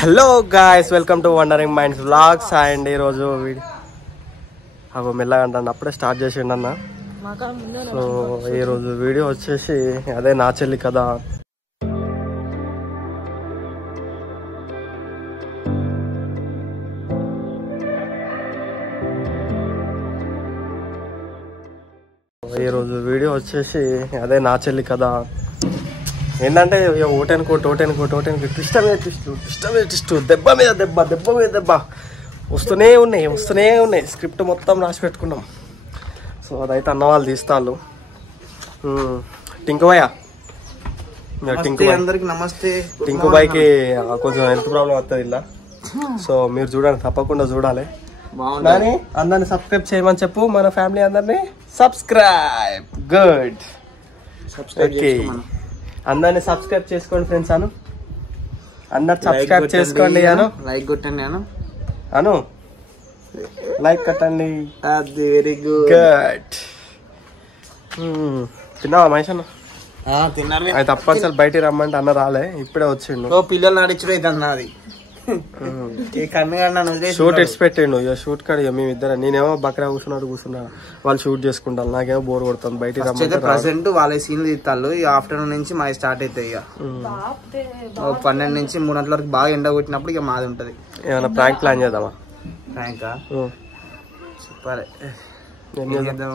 Hello guys, welcome to wondering minds vlogs. And ఈరోజు అగో మెల్లగా అంటాను, అప్పుడే స్టార్ట్ చేసిండు అన్న. సో ఈరోజు వీడియో వచ్చేసి అదే నా చెల్లి కదా. ఈరోజు వీడియో వచ్చేసి అదే నా చెల్లి కదా. ఏంటంటే ఓటెనుకోటి ట్విస్ట్ మీద ట్విస్ట్, దెబ్బ మీద దెబ్బ వస్తూనే ఉన్నాయి. స్క్రిప్ట్ మొత్తం రాసి పెట్టుకున్నాం. సో అదైతే అన్న వాళ్ళు తీస్తాళ్ళు. టింకుబాయ్ అందరికి నమస్తే. టింకుబాయ్కి కొంచెం హెల్త్ ప్రాబ్లం వస్తుంది ఇలా. సో మీరు చూడండి, తప్పకుండా చూడాలి. కానీ అందరిని సబ్స్క్రైబ్ చేయమని చెప్పు, మన ఫ్యామిలీ అందరినీ సబ్స్క్రైబ్. Good, okay. అందరిని సబ్స్క్రైబ్ చేసుకోండి ఫ్రెండ్స్. అందరు సబ్స్క్రైబ్ చేసుకోండి. లైక్ కొట్టండి. అను లైక్ కట్టండి. అది వెరీ గుడ్. తిన్నావా మహేష్ అన్న? తిన్నారు. అయితే తప్పనిసరి బయటికి రమ్మంటే అన్న రాలే, ఇప్పుడే వచ్చిండు. పిల్లలు నడిచుడు అయితే అన్నది షూట్ ఇట్స్ పెట్టిండు. ఇక షూట్ కాడ మేము ఇద్దరు, నేనేమో బక్రా కూర్చున్నా, వాళ్ళు షూట్ చేసుకుంటారు. నాకేమో బోర్ కొడుతుంది. బయటికి రమ్మంటే ప్రెసెంట్ వాళ్ళ సీన్లు తీస్తాళ్ళు. ఈ ఆఫ్టర్నూన్ నుంచి మాది స్టార్ట్ అవుతాయి. ఇక 12 నుంచి 3 గంటల వరకు బాగా ఎండ కొట్టినప్పుడు ఇక మాది ఉంటది. ఏమైనా ప్రాంక్ ప్లాన్ చేద్దామా? ప్రాంకా చెప్పాలి. ఏం చేద్దాం?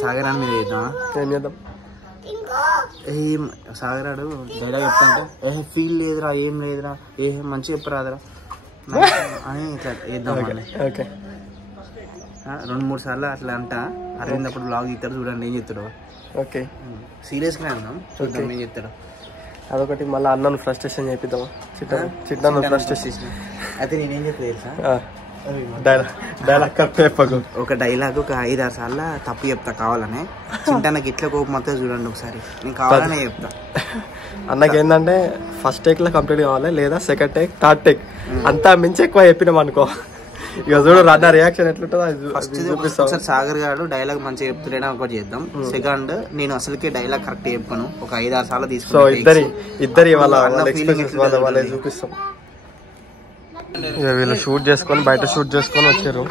సాగరాన్ని మీద చేద్దామా? ఏం చేద్దాం? సాగరాడు డైలాగ్ చెప్తాంటే ఫీల్ లేదురా, ఏం లేదురా, మంచిగా చెప్పరాదురా అని ఇట్లా వేద్దాం. 2-3 సార్లు అట్లా అంట. అరవింద్ అప్పుడు బ్లాగ్ తీస్తాడు, చూడండి ఏం చెప్తాడు. ఓకే, సీరియస్ గా అన్నాం, చూద్దాం ఏం చెప్తాడు. అదొకటి. మళ్ళీ అన్నను ఫ్రస్ట్రేషన్ చేపిద్దామా? చిన్న ఫ్రస్ట్రేషన్. అయితే నేనేం చెప్తా తెలుసా? డైలాగ్ చెప్పకు. ఒక డైలాగ్ ఒక 5-6 సార్లు తప్పు చెప్తా కావాలని. చింటానికి ఇట్లా కోపం మొత్తం చూడండి ఒకసారి, నేను కావాలనే చెప్తా. అన్నకి ఏంటంటే ఫస్ట్ టేక్ లో కంప్లీట్ కావాలి, లేదా సెకండ్ టేక్, థర్డ్ టేక్ అంతా మించి ఎక్కువ చెప్పినాం అనుకో. ఇక చూడు అన్న రియాక్షన్ ఎట్లుంటుందో. సాగర్ గారు డైలాగ్ మంచిగా చెప్తున్నా ఒకటి చేద్దాం. సెకండ్, నేను అసలుకే డైలాగ్ కరెక్ట్ చెప్పాను. ఒక 5-6 సార్లు తీసుకుని సో ఇద్దరి వాళ్ళ చూపిస్తాం. వీళ్ళు షూట్ చేసుకొని బయట షూట్ చేసుకొని వచ్చారు.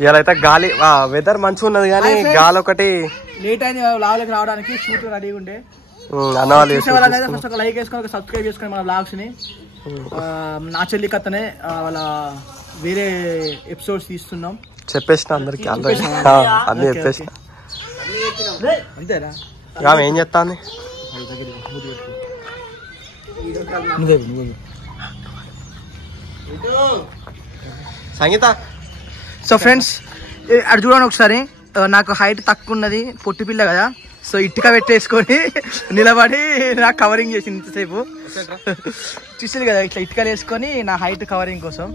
ఇవాళ అయితే గాలి, వెదర్ మంచిగా ఉన్నది కానీ గాలి ఒకటి లేట్ అయింది రావడానికి. షూట్ రెడీగా ఉండే అన్న వాళ్ళు ఫస్ట్ ఒక లైక్ వేసుకొని, ఒక సబ్స్క్రైబ్ చేసుకొని మన బ్లాగ్స్ ని. నా చెల్లి కథనే వాళ్ళ వేరే ఎపిసోడ్స్ తీస్తున్నాం. చెప్పేసిన అందరికి అన్ని చెప్పేసిన. అంతేనా? ఏం చెప్తాను సంగీత. సో ఫ్రెండ్స్, అది చూడండి ఒకసారి. నాకు హైట్ తక్కువ ఉన్నది, పొట్టి పిల్ల కదా. సో ఇటుక పెట్టేసుకొని నిలబడి నాకు కవరింగ్ చేసింది ఇంతసేపు. చూసింది కదా, ఇట్లా ఇటుకలు వేసుకొని నా హైట్ కవరింగ్ కోసం.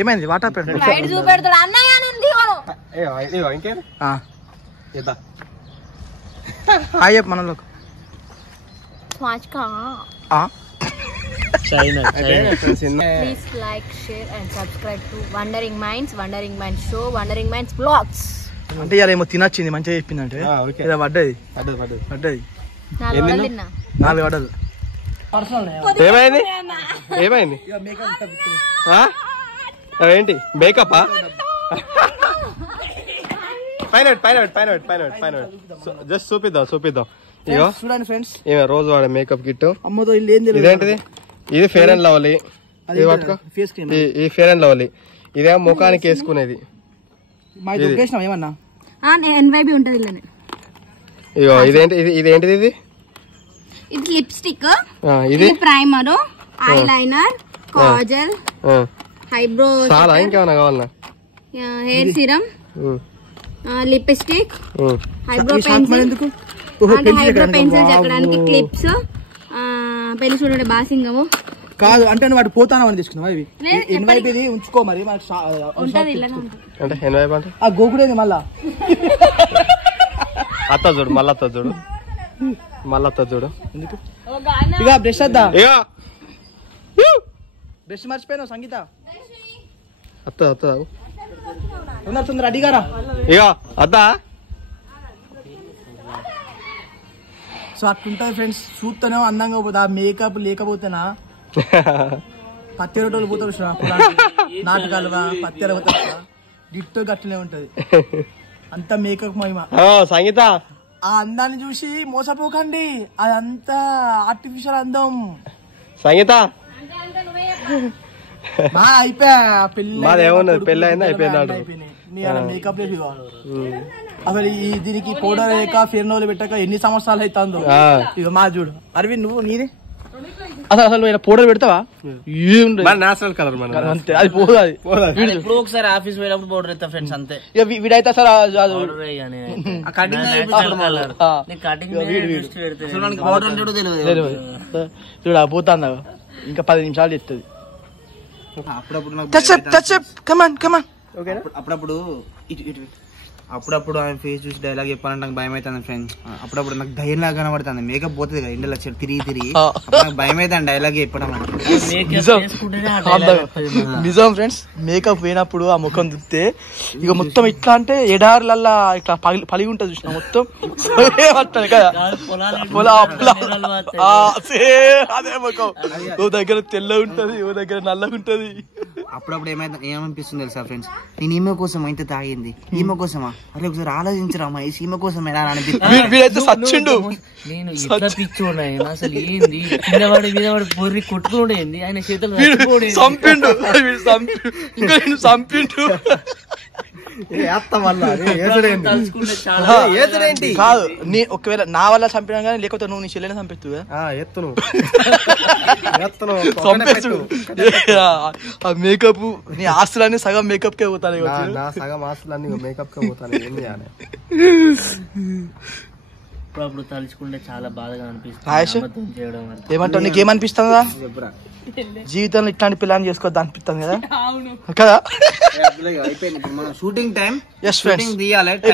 ఏమైంది వాటర్ హాయ్ చెప్పు మనలో. Please like, share and subscribe to Wondering Minds Show, Wondering Minds Vlogs. అంటే ఇలా ఏమో తినొచ్చింది, మంచిగా చెప్పింది. అంటే పడ్డది 4 వడలు. ఏమైంది ఏంటి మేకప్? పైన జస్ట్ చూపిద్దాం. ఇగో చూడండి ఫ్రెండ్స్, రోజు వాడే మేకప్ కిట్. అమ్మతో ఇదేంటిది? ఇది ఫెయిర్ అండ్ లవ్లీ. ఇది పట్టుకో, ఇది ఫెయిర్ అండ్ లవ్లీ. ఇదేమో ముఖానికి వేసుకునేది. ఏమన్నా ఇగో ఇదేంటిది? ఇది లిప్స్టిక్, ఇది ప్రైమర్, ఐలైనర్, కాజల్, ఐబ్రో, చాలా ఇంకేమన్నా కావాలన్నా? Hair serum, lipstick, eyebrow pencil, eyebrow pencil చెక్కడానికి క్లిప్స్, పెళ్లి చూడండి బాసింగము కాదు. అంటే వాడు పోతాను అని తీసుకున్నావా? ఇవి ఇది ఉంచుకో మరి. ఆ గోకుడేది మళ్ళా అత్త చూడు, మళ్ళా చూడు. ఇక బ్రష్ వద్దా? బ్రష్ మర్చిపోయినావు సంగీత. తొందర అడిగారా ఇక అద్దా సో అట్లుంటది ఫ్రెండ్స్. చూస్తేనే అందంగా పోతుంది. ఆ మేకప్ లేకపోతేనా పత్తి రోడ్లు పోతారు నాటకాలుగా పత్తి పోతారు డిట్టో గట్లనే ఉంటది. అంత మేకప్ మహిమ. సంగీత ఆ అందాన్ని చూసి మోసపోకండి, అదంతా ఆర్టిఫిషియల్ అందం. సంగీత మా అయిపోయా పెళ్లి పెళ్లి అయింది అయిపోయింది. మేకప్ లేదు అసలు దీనికి పౌడర్ వేయక ఫేర్ నోలు పెట్టక ఎన్ని సంవత్సరాలు అవుతుందో. ఇక మా చూడు అరవింద్ నువ్వు నీదే అసలు పౌడర్ పెడతావా? నేచురల్ కలర్ అంతే, అది పోదు. అది ఇప్పుడు ఒకసారి ఆఫీస్ పోయినప్పుడు పౌడర్ ఇస్తా ఫ్రెండ్స్ అంతే. వీడైతే అసలు చూడ పోతాందా ఇంకా 10 నిమిషాలు చెప్తుంది. అప్పుడప్పుడు ఆయన ఫేస్ చూసి డైలాగ్ చెప్పాలంటే నాకు భయం అవుతుంది ఫ్రెండ్స్. అప్పుడప్పుడు నాకు ధైర్యం లాగా కనబడుతుంది. మేకప్ పోతుంది కదా ఇండియాలో తిరిగి నాకు భయం అవుతుంది డైలాగ్ చెప్పడం. నిజం ఫ్రెండ్స్, మేకప్ పోయినప్పుడు ఆ ముఖం దుత్తే ఇక మొత్తం ఇట్లా అంటే ఎడారులల్లా ఇట్లా పలిగి ఉంటుంది చూసిన మొత్తం కదా. అదే ముఖం ఓ దగ్గర తెల్ల ఉంటది, ఓ దగ్గర నల్లగా ఉంటది. అప్పుడప్పుడు ఏమనిపిస్తుంది తెలుసా ఫ్రెండ్స్, నేను ఈమె కోసం ఇంత తాగింది, ఈమె కోసమా? అరే ఒకసారి ఆలోచించరా ఈమె కోసం ఎలా వీడైతే సచ్చిండు. నేను ఇట్లా పిచ్చోడు అసలు ఏంది కిందవాడి మీదవాడి బొర్రి కొట్టుకోండి ఆయన చేతులు చంపిండు చంపిండు. కాదు నీ ఒకవేళ నా వల్ల చంపినా కానీ లేకపోతే నువ్వు నీ చెల్లెని చంపెత్తు ఆ మేకప్ నీ ఆస్తులన్నీ సగం మేకప్ కే పోతాయి. సగం ఆస్తులన్నీ మేకప్ కే పోతాను. ఏం చేయాలి? అప్పుడు తలుచుకుంటే చాలా బాధగా అనిపిస్తుంది. ఏమంటావు? నీకేమనిపిస్తుందా? జీవితంలో ఇట్లాంటి పిల్లని చేసుకోవద్దు అనిపిస్తుంది కదా కదా. షూటింగ్ టైం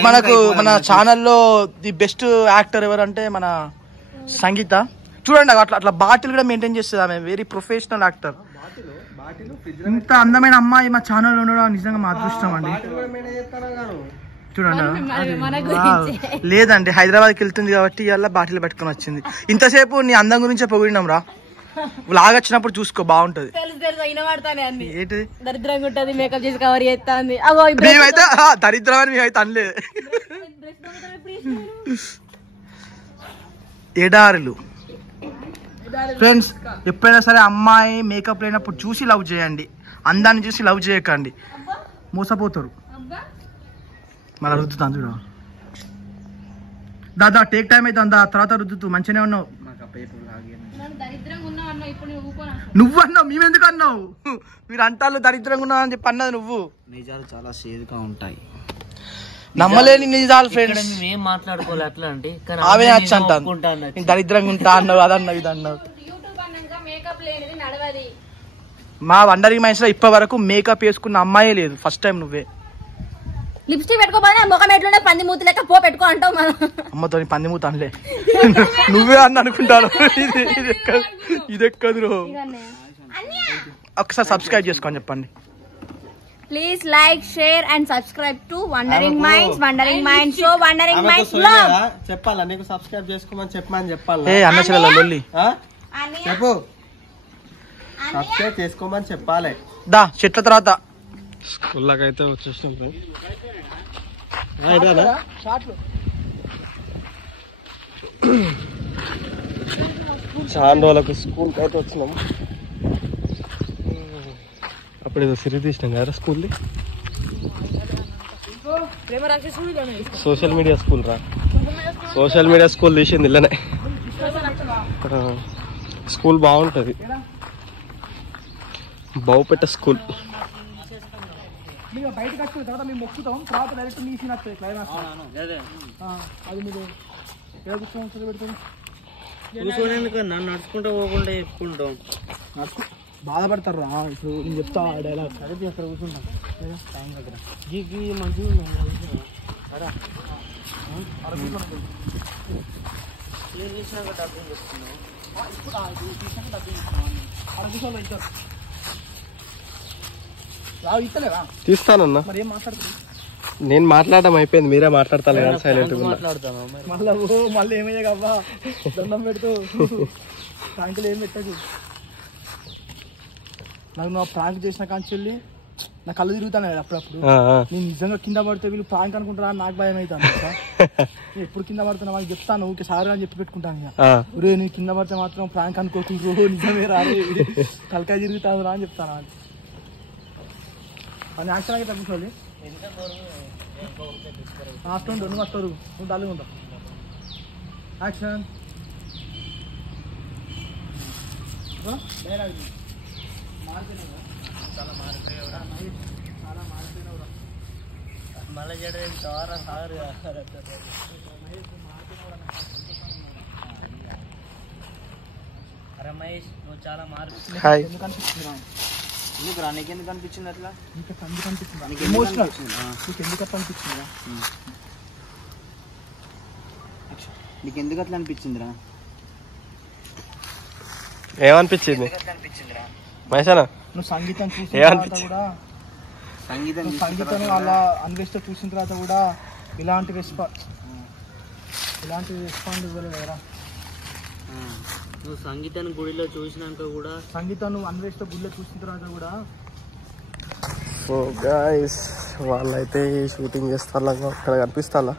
మనకు మన ఛానల్లో ది బెస్ట్ యాక్టర్ ఎవరంటే మన సంగీత. చూడండి అట్లా అట్లా బాటిల్ కూడా మెయింటైన్ చేస్తుంది ఆమె. Very professional actor. ఇంత అందమైన అమ్మాయి మా ఛానల్లో ఉండడం నిజంగా మా అదృష్టం అండి. చూడండి లేదండి హైదరాబాద్కి వెళ్తుంది కాబట్టి ఇవాళ బాటిల్ పెట్టుకుని వచ్చింది. ఇంతసేపు నీ అందం గురించే పొగిడినాం రా. లాగొచ్చినప్పుడు చూసుకో బాగుంటది. ఏంటిది దరిద్రంగా ఉంటది మేకప్ చేసి కవర్ చేస్తాంది. మేమైతే దరిద్రం అని మేమైతే అనలేదు. ఎడారులు ఫ్రెండ్స్, ఎప్పుడైనా సరే అమ్మాయి మేకప్ లేనప్పుడు చూసి లవ్ చేయండి, అందాన్ని చూసి లవ్ చేయకండి, మోసపోతారు. మళ్ళీ రుద్దుతాను చూడ దాదా టేక్ టైం అయితే అందా తర్వాత రుద్దుతూ మంచిగానే ఉన్నావు. నువ్వన్నావు, మేమెందుకు అన్నావు? మీరు అంటారు దరిద్రంగా ఉన్నావు అని చెప్పి అన్నది నువ్వు. నిజాలు చాలా సేదుగా ఉంటాయి, నమ్మలేని నిజాలు ఫ్రెండ్స్. ఏం మాట్లాడుకోవాలి అట్లా అంటే ఆమె వచ్చి అంటాను దరిద్రంగా ఉంటా అన్నావు, అదన్నావు ఇది అన్నావు. మా వండరింగ్ మైండ్స్ లో ఇప్పటి వరకు మేకప్ వేసుకున్న అమ్మాయే లేదు. ఫస్ట్ టైం నువ్వే. లిప్స్టిక్ పెట్టుకోపోయినా ముఖం ఎట్లుండే పంది మూతి లెక్క పో పెట్టుకో అంటావు. అమ్మతో పంది మూత అనలే, నువ్వే అన్న అనుకుంటాను. ఇది ఎక్కదు. ఒకసారి సబ్స్క్రైబ్ చేసుకోని చెప్పండి. Please like share and subscribe to wondering minds, wondering minds show, wondering minds blog. చెప్పాలా నీకు? సబ్స్క్రైబ్ చేసుకోమని చెప్పమని చెప్పాలి. ఏ అన్న చెల్లెల లొల్లి చెప్పు, సబ్స్క్రైబ్ చేసుకోమని చెప్పాలి. దా చెట్ల తర్వాత స్కూల్లోకైతే వచ్చేసినాం. చాలా రోజులకు స్కూల్కి అయితే వచ్చినాం. అప్పుడు ఏదో సిరీస్ తీసినాం కదా స్కూల్ది. సోషల్ మీడియా స్కూల్ రా. సోషల్ మీడియా స్కూల్ తీసింది ఇల్లనే. స్కూల్ బాగుంటుంది, బాగుపెట్ట స్కూల్. బయటకు వచ్చిన తర్వాత మేము మొక్కుతాం, తర్వాత డైరెక్ట్ మీ సీన్ వస్తుంది క్లైమాక్స్. అది మీరు పెడతాం నన్ను నడుచుకుంటూ పోకుండా చెప్పుకుంటాం. బాధపడతారు రా. ఇప్పుడు నేను చెప్తా డైలాగ్ అక్కడ కూర్చుంటాం టైం దగ్గర. తీస్తానన్నా. మరి ఏం మాట్లాడుతుంది? నేను మాట్లాడడం అయిపోయింది, మీరే మాట్లాడతారు కదా సైలెంట్ మాట్లాడతాను మళ్ళీ ఏమయ్యా కవ్వా దండం పెడుతూ ప్రాంకులు ఏం పెట్టదు. నాకు నువ్వు ప్రాంక్ చేసిన కాంచి వెళ్ళి నా కళ్ళు తిరుగుతాను అప్పుడప్పుడు. నేను నిజంగా కింద పడితే వీళ్ళు ప్రాంక్ అనుకుంటారా నాకు భయం అవుతాను. ఎప్పుడు కింద పడుతున్నా వాళ్ళకి చెప్తాను, ఊరికే సార్ అని చెప్పి పెట్టుకుంటాను. ఇక రే నీ కింద పడితే మాత్రం ప్రాంక్ అనుకోకుండా నిజమే రాదు తలకాయ తిరుగుతాను రా అని చెప్తాను. అని యాక్షన్ అయితే తగ్గుతుంది. ఆఫ్టర్ నువ్వు వస్తారు, నువ్వు డల్గా ఉంటావు. యాక్షన్ రమేష్ నువ్వు చాలా మార్పు. హాయ్. నీకెందుకు అనిపించింది అట్లా? నీకు ఎమోషనల్ నీకు ఎందుకు అట్లా అనిపించిందిరా? నీకెందుకు అట్లా అనిపించిందిరా? ఏమనిపించింది మహేషనా? నువ్వు సంగీతం చూసిన తర్వాత కూడా సంగీతం అలా అన్వేషణ చూసిన తర్వాత కూడా ఇలాంటి రెస్పాండ్ ఇవ్వలేదు కదా. నువ్వు సంగీతాన్ని గుడిలో చూసినాక కూడా సంగీతం నువ్వు అన్వేషణ గుడిలో చూసిన తర్వాత కూడా. సో గాయ్స్ వాళ్ళైతే షూటింగ్ చేస్తారు అక్కడ కనిపిస్తాను.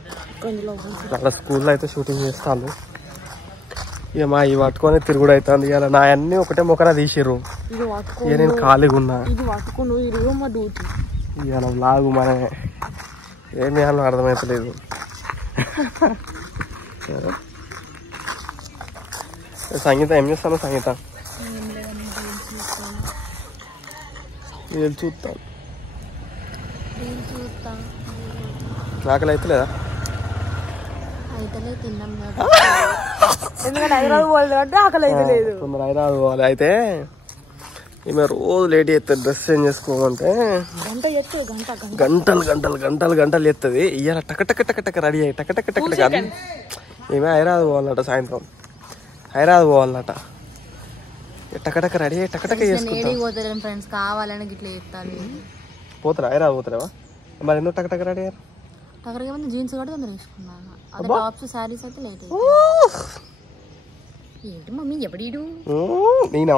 వాళ్ళ స్కూల్లో అయితే షూటింగ్ చేస్తాను. ఇక మా ఇవి పట్టుకొని తిరుగుడు అవుతుంది. ఇక నా అన్నీ ఒకటే మొక్కన తీసిర్రు. ఇక నేను ఖాళీగా ఉన్నా. ఇక లాగు మనమే ఏం చేయాలో అర్థమవుతలేదు. సంగీతం ఏం చేస్తాను? సంగీతం వీళ్ళు చూస్తాను. ఆకలి అవుతలేదా? తొందర హైదరాబాద్ పోవాలి. అయితే ఈమె రోజు లేట్ చేస్తుంది డ్రెస్ చేంజ్ చేసుకోమంటే గంటలు గంటలు గంటలు గంటలు చేస్తుంది. ఇవాళ టక టక టక టక రెడీ అయ్యి టక టక టక టక ఈమె హైదరాబాద్ పోవాలన్నట. సాయంత్రం హైదరాబాద్ పోవాలన్నట. టకటక రెడీ అయ్యి టకటక చేసుకుంటాం. పోతారా హైదరాబాద్? పోతారా? మరి ఎందుకు టకటక రెడీ అయ్యారు? జీన్స్ కూడా తొందర వేసుకున్నాను. అదే టాప్స్ సారీస్ అయితే లేట్ ఏంటి మమ్మీ ఎప్పుడు నేను